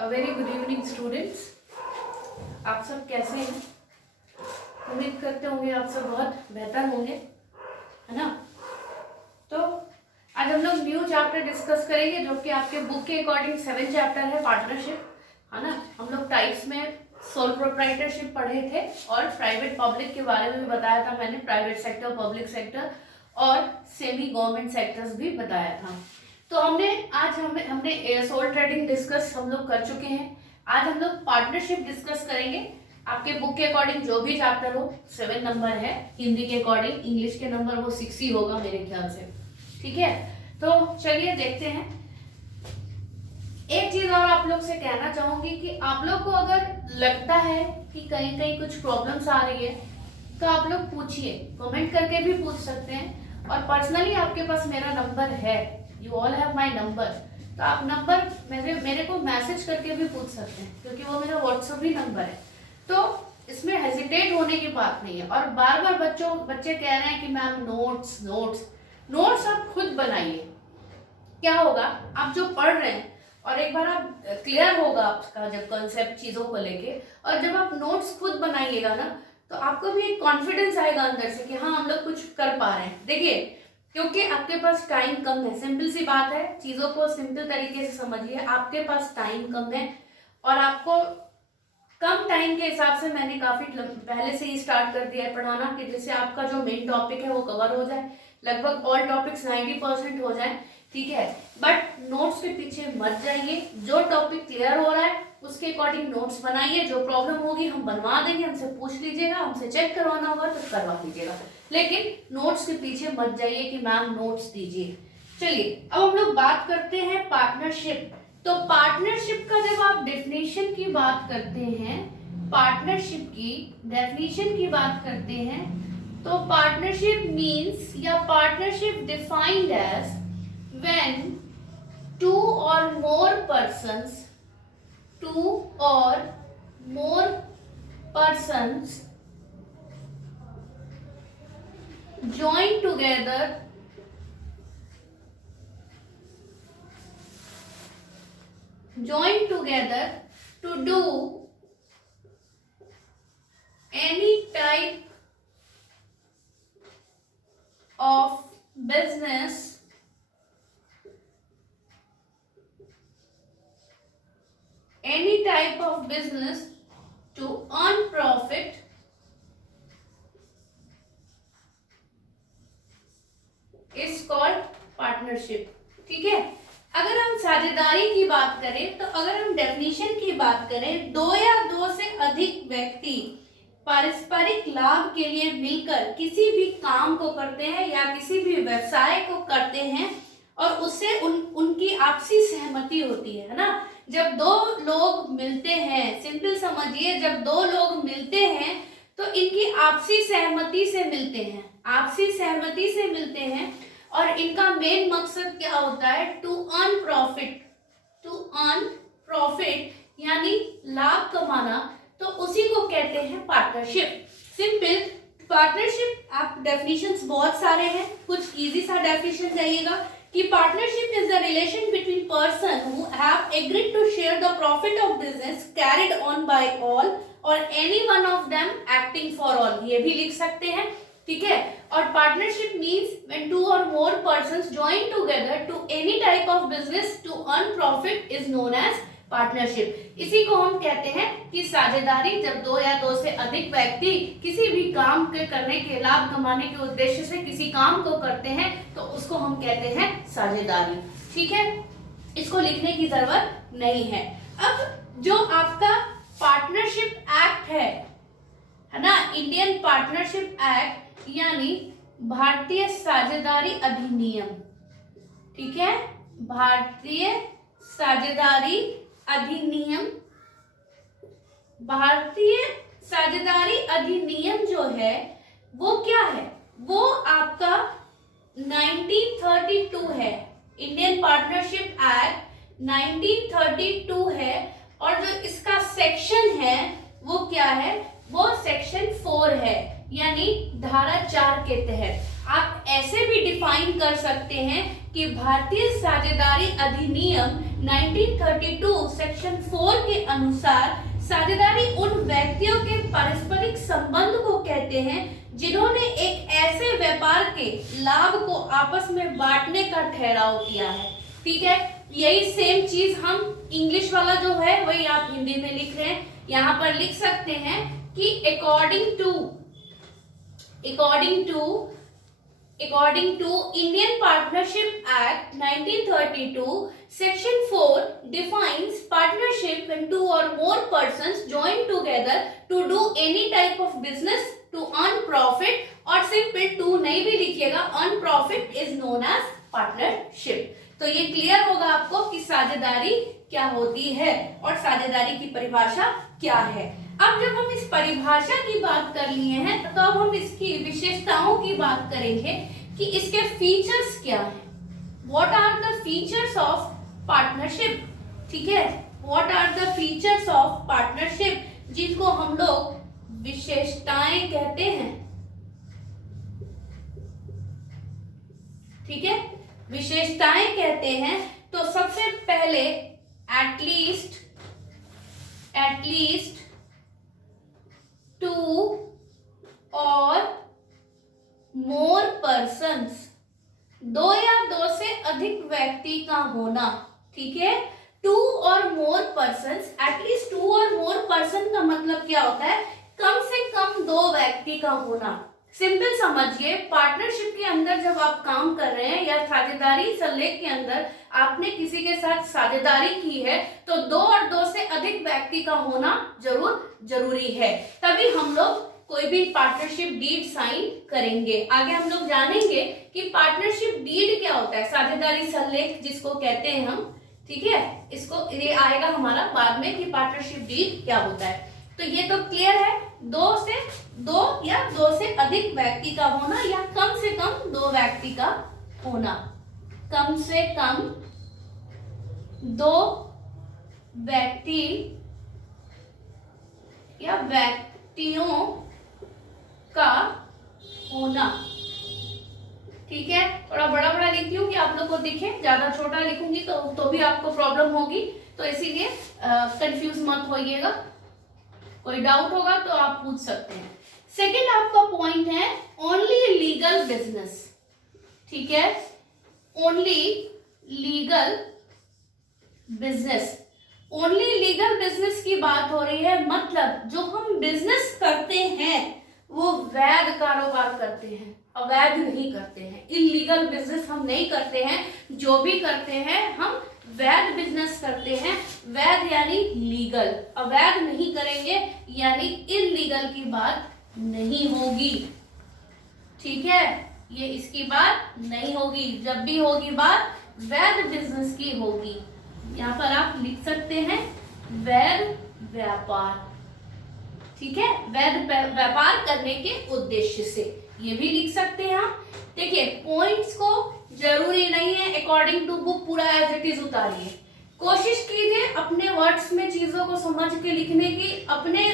Very good evening students. आप सब कैसे हैं? उम्मीद करते होंगे आप सब बहुत बेहतर होंगे, है ना। तो आज हम लोग न्यू चैप्टर डिस्कस करेंगे जो कि आपके बुक के अकॉर्डिंग 7 चैप्टर है, पार्टनरशिप, है ना। हम लोग टाइप्स में सोल प्रोप्राइटरशिप पढ़े थे और प्राइवेट पब्लिक के बारे में भी बताया था मैंने, प्राइवेट सेक्टर, पब्लिक सेक्टर और सेमी गवर्नमेंट सेक्टर्स भी बताया था। तो हमने सोल ट्रेडिंग डिस्कस हम लोग कर चुके हैं। आज हम लोग पार्टनरशिप डिस्कस करेंगे। आपके बुक के अकॉर्डिंग जो भी चैप्टर हो 7 नंबर है, हिंदी के अकॉर्डिंग, इंग्लिश के नंबर वो 6 ही होगा मेरे ख्याल से, ठीक है। तो चलिए देखते हैं। एक चीज और आप लोग से कहना चाहूंगी कि आप लोग को अगर लगता है कि कहीं कहीं कुछ प्रॉब्लम्स आ रही है तो आप लोग पूछिए, कमेंट करके भी पूछ सकते हैं और पर्सनली आपके पास मेरा नंबर है, you all have my number, तो आप नंबर मेरे को मैसेज करके भी पूछ सकते हैं क्योंकि वो मेरा व्हाट्सएप ही नंबर है। तो इसमें हेजिटेट होने की बात नहीं है। और बार बार बच्चे कह रहे हैं कि मैम नोट्स आप खुद बनाइए। क्या होगा, आप जो पढ़ रहे हैं और एक बार आप क्लियर होगा आपका जब कॉन्सेप्ट चीजों को लेके, और जब आप नोट्स खुद बनाइएगा ना तो आपको भी एक कॉन्फिडेंस आएगा अंदर से कि हाँ हम लोग कुछ कर पा रहे हैं। देखिए, क्योंकि आपके पास टाइम कम है, सिंपल सी बात है, चीजों को सिंपल तरीके से समझिए। आपके पास टाइम कम है और आपको कम टाइम के हिसाब से मैंने काफी पहले से ही स्टार्ट कर दिया है पढ़ाना कि जिससे आपका जो मेन टॉपिक है वो कवर हो जाए, लगभग ऑल टॉपिक्स 90% हो जाए, ठीक है। बट नोट्स के पीछे मत जाइए। जो टॉपिक क्लियर हो रहा है उसके अकॉर्डिंग नोट्स बनाइए। जो प्रॉब्लम होगी हम बनवा देंगे, हमसे पूछ लीजिएगा, हमसे चेक करवाना होगा तो करवा लीजिएगा, लेकिन नोट्स के पीछे मत जाइए कि मैम नोट्स दीजिए। चलिए अब हम लोग बात करते हैं पार्टनरशिप। तो पार्टनरशिप का जब आप डेफिनेशन की बात करते हैं, पार्टनरशिप की डेफिनेशन की बात करते हैं, तो पार्टनरशिप मीन्स या partnership defined as when two or more persons join together to do any type of business to earn profit is called partnership, ठीक है। अगर हम साझेदारी की बात करें तो अगर हम डेफिनेशन की बात करें, दो या दो से अधिक व्यक्ति पारस्परिक लाभ के लिए मिलकर किसी भी काम को करते हैं या किसी भी व्यवसाय को करते हैं और उससे उनकी आपसी सहमति होती है ना। जब दो लोग मिलते हैं, सिंपल समझिए, जब दो लोग मिलते हैं तो इनकी आपसी सहमति से मिलते हैं और इनका मेन मकसद क्या होता है, टू अर्न प्रॉफिट यानी लाभ कमाना, तो उसी को कहते हैं पार्टनरशिप। सिंपल पार्टनरशिप, आप डेफिनेशंस बहुत सारे हैं, कुछ इजी सा डेफिनेशन जाइएगा कि partnership is the relation between person who have agreed to share the profit of business carried on by all और any one of them acting for all, ये भी लिख सकते हैं, ठीक है। और पार्टनरशिप मीन्स व्हेन टू और more persons join together to any type of business to earn profit is known as partnership. इसी को हम कहते हैं कि साझेदारी, जब दो या दो से अधिक व्यक्ति किसी भी काम के करने के, लाभ कमाने के उद्देश्य से किसी काम को करते हैं तो उसको हम कहते हैं साझेदारी, ठीक है। इसको लिखने की जरूरत नहीं है। अब जो आपका पार्टनरशिप एक्ट है ना, इंडियन पार्टनरशिप एक्ट यानी भारतीय साझेदारी अधिनियम, ठीक है, भारतीय साझेदारी अधिनियम, भारतीय साझेदारी अधिनियम जो है वो क्या है, वो आपका 1932 है। इंडियन पार्टनरशिप एक्ट 1932 है और जो इसका सेक्शन है वो क्या है, वो सेक्शन 4 है, यानी धारा 4 के तहत। आप ऐसे भी डिफाइन कर सकते हैं कि भारतीय साझेदारी अधिनियम 1932 सेक्शन सेक्शन 4 के अनुसार साझेदारी उन व्यक्तियों के पारस्परिक संबंध को कहते हैं जिन्होंने एक ऐसे व्यापार के लाभ को आपस में बांटने का ठहराव किया है। ठीक है, यही सेम चीज हम इंग्लिश वाला जो है वही आप हिंदी में लिख रहे हैं। यहाँ पर लिख सकते हैं कि according to Indian Partnership Act 1932, Section 4 defines partnership when two or more persons join together to do any type of business to earn profit, और सिर्फ टू नहीं भी लिखिएगा, earn profit is known as partnership। तो ये clear होगा आपको कि साझेदारी क्या होती है और साझेदारी की परिभाषा क्या है। अब जब हम इस परिभाषा की बात कर लिए हैं तो अब हम इसकी विशेषताओं की बात करेंगे कि इसके फीचर्स क्या हैं। What are the features of partnership. ठीक है, what are the features of partnership, जिनको हम लोग विशेषताएं कहते हैं। ठीक है, विशेषताएं कहते हैं। तो सबसे पहले एटलीस्ट टू और मोर पर्सन्स, दो या दो से अधिक व्यक्ति का होना। ठीक है, टू और मोर पर्सन्स, एटलीस्ट टू और मोर पर्सन का मतलब क्या होता है, कम से कम दो व्यक्ति का होना। सिंपल समझिए, पार्टनरशिप के अंदर जब आप काम कर रहे हैं या साझेदारी संलेख के अंदर आपने किसी के साथ साझेदारी की है तो दो और दो से अधिक व्यक्ति का होना जरूरी है, तभी हम लोग कोई भी पार्टनरशिप डीड साइन करेंगे। आगे हम लोग जानेंगे कि पार्टनरशिप डीड क्या होता है, साझेदारी संलेख जिसको कहते हैं हम। ठीक है, इसको ये आएगा हमारा बाद में कि पार्टनरशिप डीड क्या होता है। तो ये तो क्लियर है, दो या दो से अधिक व्यक्ति का होना या कम से कम दो व्यक्ति का होना। कम से कम दो व्यक्ति या व्यक्तियों का होना। ठीक है, थोड़ा बड़ा बड़ा लिखती हूँ कि आप लोग को दिखे, ज्यादा छोटा लिखूंगी तो भी आपको प्रॉब्लम होगी, तो इसीलिए कंफ्यूज मत होइएगा। कोई डाउट होगा तो आप पूछ सकते हैं। सेकंड आपका पॉइंट है ओनली लीगल बिजनेस। ठीक है, only legal business. Only legal business की बात हो रही है, मतलब जो हम बिजनेस करते हैं वो वैध कारोबार करते हैं, अवैध नहीं करते हैं। इलीगल बिजनेस हम नहीं करते हैं, जो भी करते हैं हम वैध बिजनेस करते हैं। वैध यानी लीगल, अवैध नहीं करेंगे यानी इलीगल की बात नहीं होगी। ठीक है, ये इसकी बात नहीं होगी, जब भी होगी बात वैध बिजनेस की होगी। यहाँ पर आप लिख सकते हैं वैध व्यापार। ठीक है, वैध व्यापार करने के उद्देश्य से, ये भी लिख सकते हैं आप। देखिए, पॉइंट्स को जरूरी नहीं है अकॉर्डिंग टू बुक पूरा एज इट इज उतारिए, कोशिश कीजिए अपने वर्ड्स में चीजों को समझ के लिखने की, अपने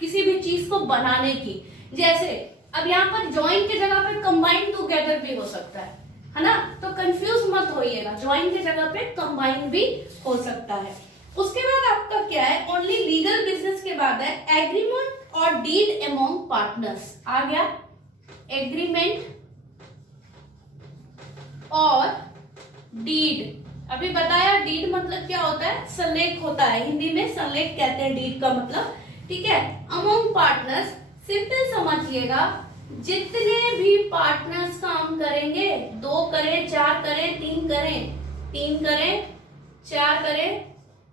किसी भी चीज को बनाने की। जैसे अब यहाँ पर ज्वाइन की जगह पे कंबाइन टुगेदर भी हो सकता है ना, तो कंफ्यूज मत होइएगा, ज्वाइन की जगह पे कंबाइन भी हो सकता है। उसके बाद आपका क्या है, ओनली लीगल बिजनेस के बाद है एग्रीमेंट और डीड अमॉन्ग पार्टनर्स। आ गया एग्रीमेंट और डीड। अभी बताया डीड मतलब क्या होता है, संलेख होता है, हिंदी में संलेख कहते हैं डीड का मतलब। ठीक है, अमॉन्ग पार्टनर्स, सिंपल समझिएगा, जितने भी पार्टनर्स काम करेंगे, 2 करें, 4 करें, 3 करें, 3 करें, 4 करें,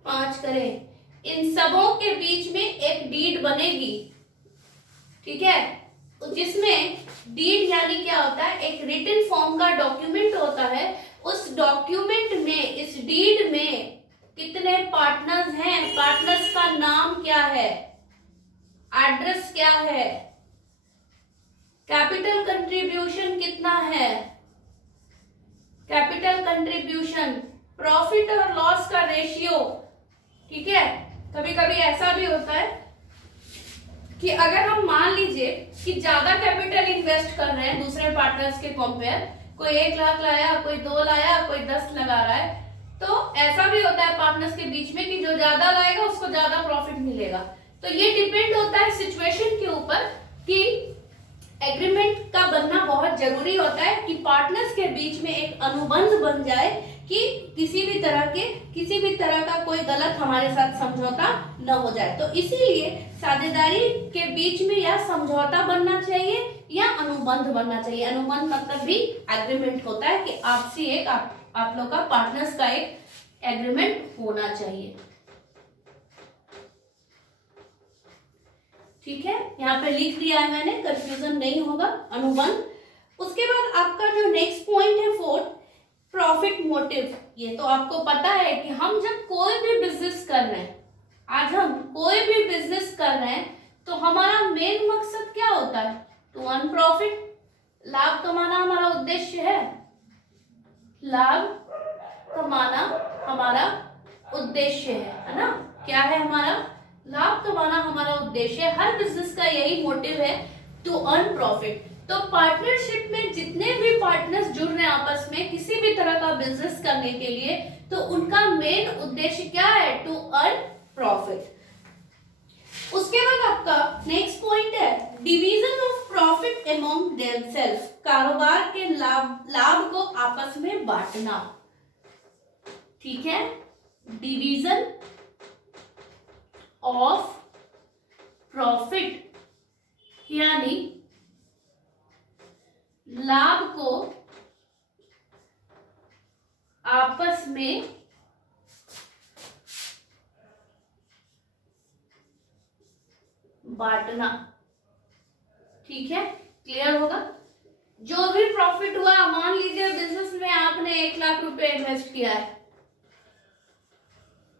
5 करें, इन सबों के बीच में एक डीड बनेगी। ठीक है, जिसमें डीड यानी क्या होता है, एक रिटन फॉर्म का डॉक्यूमेंट होता है। उस डॉक्यूमेंट में, इस डीड में कितने पार्टनर्स हैं, पार्टनर्स का नाम क्या है, एड्रेस क्या है, कैपिटल कंट्रीब्यूशन कितना है, कैपिटल कंट्रीब्यूशन, प्रॉफिट और लॉस का रेशियो। ठीक है, कभी कभी ऐसा भी होता है कि अगर हम मान लीजिए कि ज्यादा कैपिटल इन्वेस्ट कर रहे हैं दूसरे पार्टनर्स के कंपेयर, कोई 1 लाख लाया, कोई 2 लाया, कोई 10 लगा रहा है, तो ऐसा भी होता है पार्टनर्स के बीच में कि जो ज्यादा लाएगा उसको ज्यादा प्रॉफिट मिलेगा। तो ये डिपेंड होता है सिचुएशन के ऊपर कि एग्रीमेंट का बनना बहुत जरूरी होता है कि पार्टनर्स के बीच में एक अनुबंध बन जाए कि किसी भी तरह का कोई गलत हमारे साथ समझौता न हो जाए। तो इसीलिए साझेदारी के बीच में या समझौता बनना चाहिए या अनुबंध बनना चाहिए। अनुबंध मतलब भी एग्रीमेंट होता है कि आपसी एक आप लोग का पार्टनर्स का एक एग्रीमेंट होना चाहिए। ठीक है, यहाँ पे लिख दिया है मैंने, कंफ्यूजन नहीं होगा। अनुबंध। उसके बाद आपका जो नेक्स्ट पॉइंट है फोर्थ, प्रॉफिट मोटिव। ये तो आपको पता है कि हम जब कोई भी बिजनेस कर रहे हैं, आज हम कोई भी बिजनेस कर रहे हैं तो हमारा मेन मकसद क्या होता है? To earn profit. लाभ कमाना हमारा उद्देश्य है। लाभ कमाना हमारा उद्देश्य है ना? क्या है हमारा? लाभ कमाना हमारा उद्देश्य है। हर बिजनेस का यही मोटिव है, टू अर्न प्रॉफिट। तो पार्टनरशिप में जितने भी पार्टनर्स जुड़ रहे हैं आपस में किसी भी तरह का बिजनेस करने के लिए, तो उनका मेन उद्देश्य क्या है? To earn profit. उसके बाद आपका नेक्स्ट पॉइंट है division of profit among themselves. कारोबार के लाभ को आपस में बांटना। ठीक है, डिवीजन ऑफ प्रॉफिट यानी लाभ को आपस में बांटना। ठीक है, क्लियर होगा? जो भी प्रॉफिट हुआ, मान लीजिए बिजनेस में आपने 1 लाख रुपए इन्वेस्ट किया है,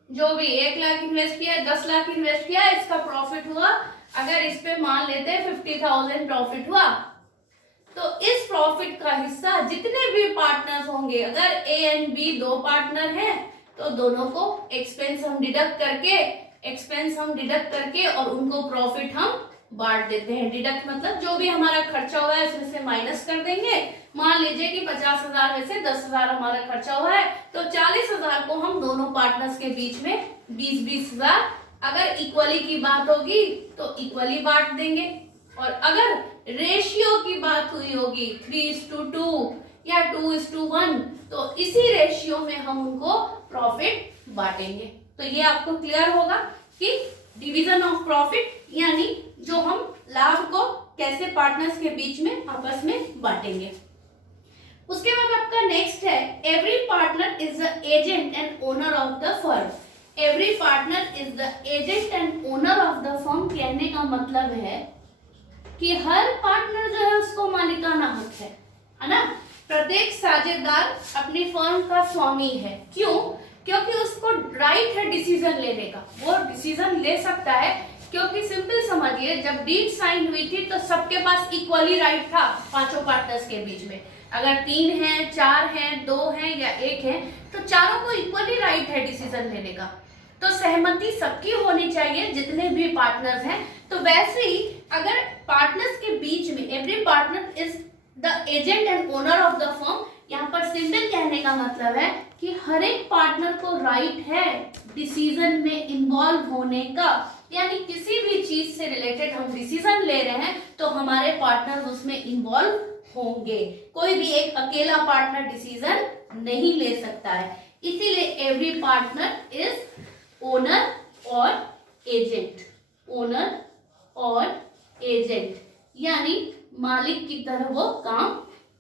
जो भी 1 लाख इन्वेस्ट किया है, 10 लाख इन्वेस्ट किया है, इसका प्रॉफिट हुआ, अगर इस पे मान लेते हैं 50,000 प्रॉफिट हुआ, तो इस प्रॉफिट का हिस्सा जितने भी पार्टनर्स होंगे, अगर ए एंड बी 2 पार्टनर हैं तो दोनों को एक्सपेंस हम डिडक्ट करके और उनको प्रॉफिट हम बांट देते हैं। डिडक्ट मतलब जो भी हमारा खर्चा हुआ है उसमें से माइनस कर देंगे। मान लीजिए कि 50,000 में से 10,000 हमारा खर्चा हुआ है, तो 40,000 को हम दोनों पार्टनर्स के बीच में 20-20,000, अगर इक्वली की बात होगी तो इक्वली बांट देंगे। और अगर रेशियो की बात हुई होगी 3:2 या 2:1, तो इसी रेशियो में हम उनको प्रॉफिट बांटेंगे। तो ये आपको क्लियर होगा कि डिवीजन ऑफ प्रॉफिट यानी जो हम लाभ को कैसे पार्टनर्स के बीच में आपस में बांटेंगे। उसके बाद आपका नेक्स्ट है every partner is the agent and owner of the firm. Every partner is the agent and owner of the firm कहने का मतलब है कि हर पार्टनर जो है उसको मालिकाना हक है ना? प्रत्येक साझेदार अपनी फर्म का स्वामी है। क्यों? क्योंकि उसको राइट है डिसीजन लेने का, वो डिसीजन ले सकता है। क्योंकि सिंपल समझिए, जब डील साइन हुई थी तो सबके पास इक्वली राइट था, 5 पार्टनर्स के बीच में। अगर 3 हैं, 4 हैं, 2 हैं या 1 है, तो चारों को इक्वली राइट है डिसीजन लेने का। तो सहमति सबकी होनी चाहिए जितने भी पार्टनर्स हैं। तो वैसे ही अगर पार्टनर्स के बीच में every partner is the agent and owner of the firm, यहाँ पर सिंपल कहने का मतलब है कि हर एक पार्टनर को राइट है डिसीजन में इन्वॉल्व होने का। यानी किसी भी चीज से रिलेटेड हम डिसीजन ले रहे हैं तो हमारे पार्टनर उसमें इन्वॉल्व होंगे। कोई भी एक अकेला पार्टनर डिसीजन नहीं ले सकता है। इसीलिए एवरी पार्टनर इज ओनर और एजेंट। ओनर और एजेंट यानी मालिक की तरह वो काम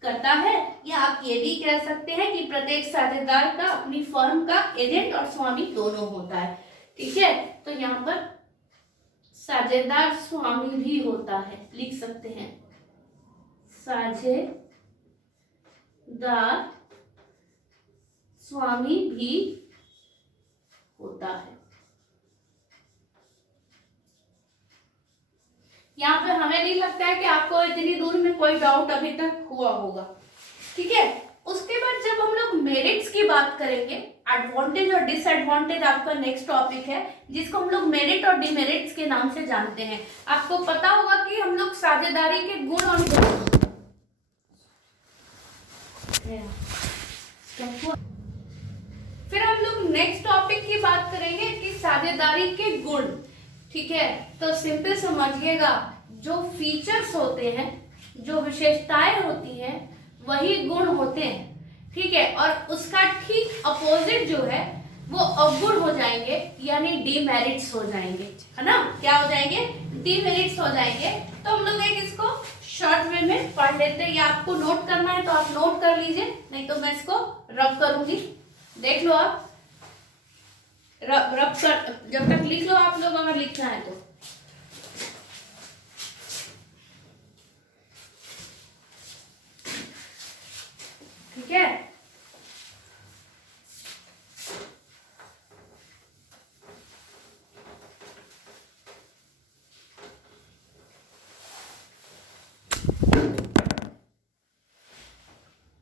करता है। या आप ये भी कह सकते हैं कि प्रत्येक साझेदार का अपनी फर्म का एजेंट और स्वामी दोनों होता है। ठीक है, तो यहाँ पर साझेदार स्वामी भी होता है, लिख सकते हैं साझेदार स्वामी भी होता है। यहाँ पे हमें नहीं लगता है कि आपको इतनी दूर में कोई डाउट अभी तक हुआ होगा। ठीक है, उसके बाद जब हम लोग मेरिट्स की बात करेंगे, एडवांटेज और डिसएडवांटेज आपका नेक्स्ट टॉपिक है, जिसको हम लोग मेरिट और डिमेरिट्स के नाम से जानते हैं। आपको पता होगा कि हम लोग साझेदारी के गुण और फिर हम लोग नेक्स्ट टॉपिक की बात करेंगे कि दावेदारी के गुण। ठीक है, तो सिंपल समझिएगा, जो फीचर्स होते हैं, जो विशेषताएं होती हैं, वही गुण होते हैं। ठीक है, और उसका ठीक अपोजिट जो है वो अवगुण हो जाएंगे, यानी डीमेरिट्स हो जाएंगे, है ना। क्या हो जाएंगे? डीमेरिट्स हो जाएंगे। तो हम लोग एक इसको शॉर्ट वे में पढ़ लेते हैं, या आपको नोट करना है तो आप नोट कर लीजिए, नहीं तो मैं इसको रब करूंगी, देख लो आप। रब कर, जब तक लिख लो आप लोग, अगर लिखना है तो। ठीक है,